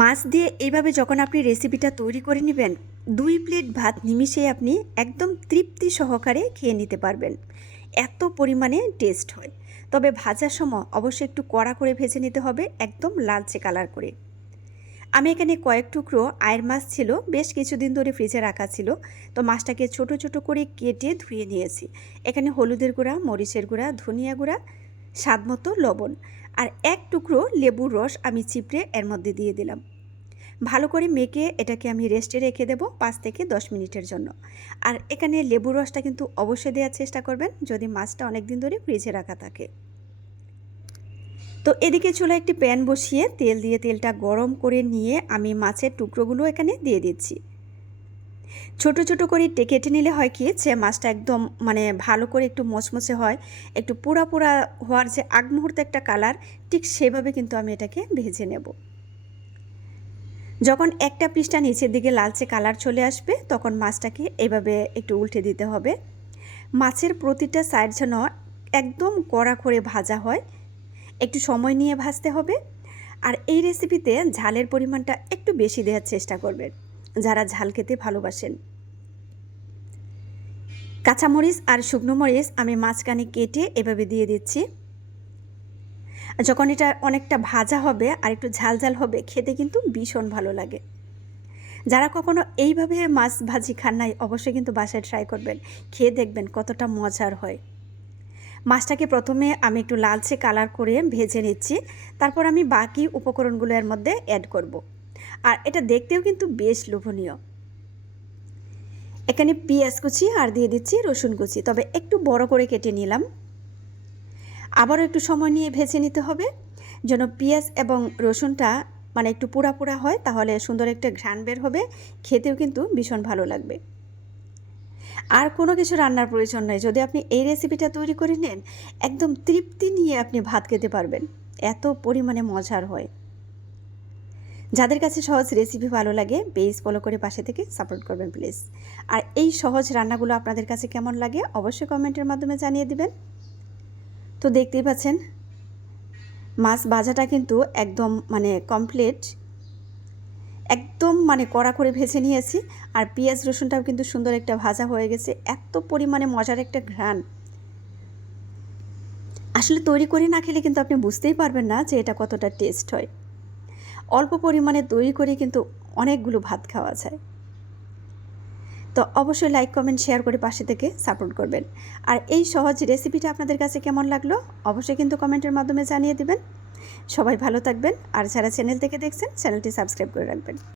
মাছ দিয়ে এইভাবে যখন আপনি রেসিপিটা তৈরি করে নেবেন, দুই প্লেট ভাত নিমিষে আপনি একদম তৃপ্তি সহকারে খেয়ে নিতে পারবেন। এত পরিমাণে টেস্ট হয়। তবে ভাজার সময় অবশ্যই একটু কড়া করে ভেজে নিতে হবে, একদম লালচে কালার করে। আমি এখানে কয়েক টুকরো আয়ের মাছ ছিল, বেশ কিছুদিন ধরে ফ্রিজে রাখা ছিল। তো মাছটাকে ছোট ছোট করে কেটে ধুয়ে নিয়েছি। এখানে হলুদের গুঁড়া, মরিচের গুঁড়া, ধনিয়া গুঁড়া স্বাদ মতো লবণ আর এক টুকরো লেবুর রস আমি চিপড়ে এর মধ্যে দিয়ে দিলাম। ভালো করে মেখে এটাকে আমি রেস্টে রেখে দেবো পাঁচ থেকে দশ মিনিটের জন্য। আর এখানে লেবুর রসটা কিন্তু অবশ্যই দেওয়ার চেষ্টা করবেন যদি মাছটা অনেক দিন ধরে ফ্রিজে রাখা থাকে। তো এদিকে চুলা একটি প্যান বসিয়ে তেল দিয়ে তেলটা গরম করে নিয়ে আমি মাছের টুকরোগুলো এখানে দিয়ে দিচ্ছি। ছোট ছোট করে টে- কেটে নিলে হয় কি যে মাছটা একদম মানে ভালো করে একটু মচমচে হয়, একটু পোড়া পোড়া হওয়ার যে আগ মুহূর্তে একটা কালার, ঠিক সেভাবে কিন্তু আমি এটাকে ভেজে নেব। যখন একটা পিসটা নিচের দিকে লালচে কালার চলে আসবে, তখন মাছটাকে এভাবে একটু উল্টে দিতে হবে। মাছের প্রতিটা সাইড যেন একদম কড়া করে ভাজা হয়, একটু সময় নিয়ে ভাজতে হবে। আর এই রেসিপিতে ঝালের পরিমাণটা একটু বেশি দেওয়ার চেষ্টা করবেন। যারা ঝাল খেতে ভালোবাসেন। কাঁচামরিচ আর শুকনো মরিচ আমি মাঝখানে কেটে এভাবে দিয়ে দিচ্ছি। যখন এটা অনেকটা ভাজা হবে আর একটু ঝাল ঝাল হবে, খেতে কিন্তু ভীষণ ভালো লাগে। যারা কখনো এইভাবে মাছ ভাজি খান নাই, অবশ্যই কিন্তু বাসায় ট্রাই করবেন। খেয়ে দেখবেন কতটা মজার হয়। মাছটাকে প্রথমে আমি একটু লালচে কালার করে ভেজে নিচ্ছি। তারপর আমি বাকি উপকরণগুলো এর মধ্যে অ্যাড করব। আর এটা দেখতেও কিন্তু বেশ লোভনীয়। এখানে পেঁয়াজ কুচি আর দিয়ে দিচ্ছি রসুন কুচি, তবে একটু বড় করে কেটে নিলাম। আবারও একটু সময় নিয়ে ভেজে নিতে হবে, যেন পেঁয়াজ এবং রসুনটা মানে একটু পোড়া পোড়া হয়, তাহলে সুন্দর একটা ঘ্রাণ বের হবে, খেতেও কিন্তু ভীষণ ভালো লাগবে। আর কোনো কিছু রান্নার প্রয়োজন নয় যদি আপনি এই রেসিপিটা তৈরি করে নেন, একদম তৃপ্তি নিয়ে আপনি ভাত খেতে পারবেন, এত পরিমাণে মজার হয়। যাদের কাছে সহজ রেসিপি ভালো লাগে পেজ ফলো করে পাশে থেকে সাপোর্ট করবেন প্লিজ আর এই সহজ রান্নাগুলো আপনাদের কাছে কেমন লাগে, অবশ্যই কমেন্টের মাধ্যমে জানিয়ে দিবেন। তো দেখতেই পাচ্ছেন, মাছ ভাজাটা কিন্তু একদম মানে কমপ্লিট একদম মানে কড়া করে ভেজে নিয়েছি, আর পেঁয়াজ রসুনটাও কিন্তু সুন্দর একটা ভাজা হয়ে গেছে, এত পরিমাণে মজার একটা ঘ্রাণ। আসলে তৈরি করে না খেলে কিন্তু আপনি বুঝতেই পারবেন না যে এটা কতটা টেস্ট হয়। অল্প পরিমাণে তৈরি করে কিন্তু অনেকগুলো ভাত খাওয়া যায়। তো অবশ্যই লাইক কমেন্ট শেয়ার করে পাশে থেকে সাপোর্ট করবেন। আর এই সহজ রেসিপিটা আপনাদের কাছে কেমন লাগল অবশ্যই কিন্তু কমেন্টের মাধ্যমে জানিয়ে দেবেন। সবাই ভালো থাকবেন। আর যারা চ্যানেল থেকে দেখছেন চ্যানেলটি সাবস্ক্রাইব করে রাখবেন।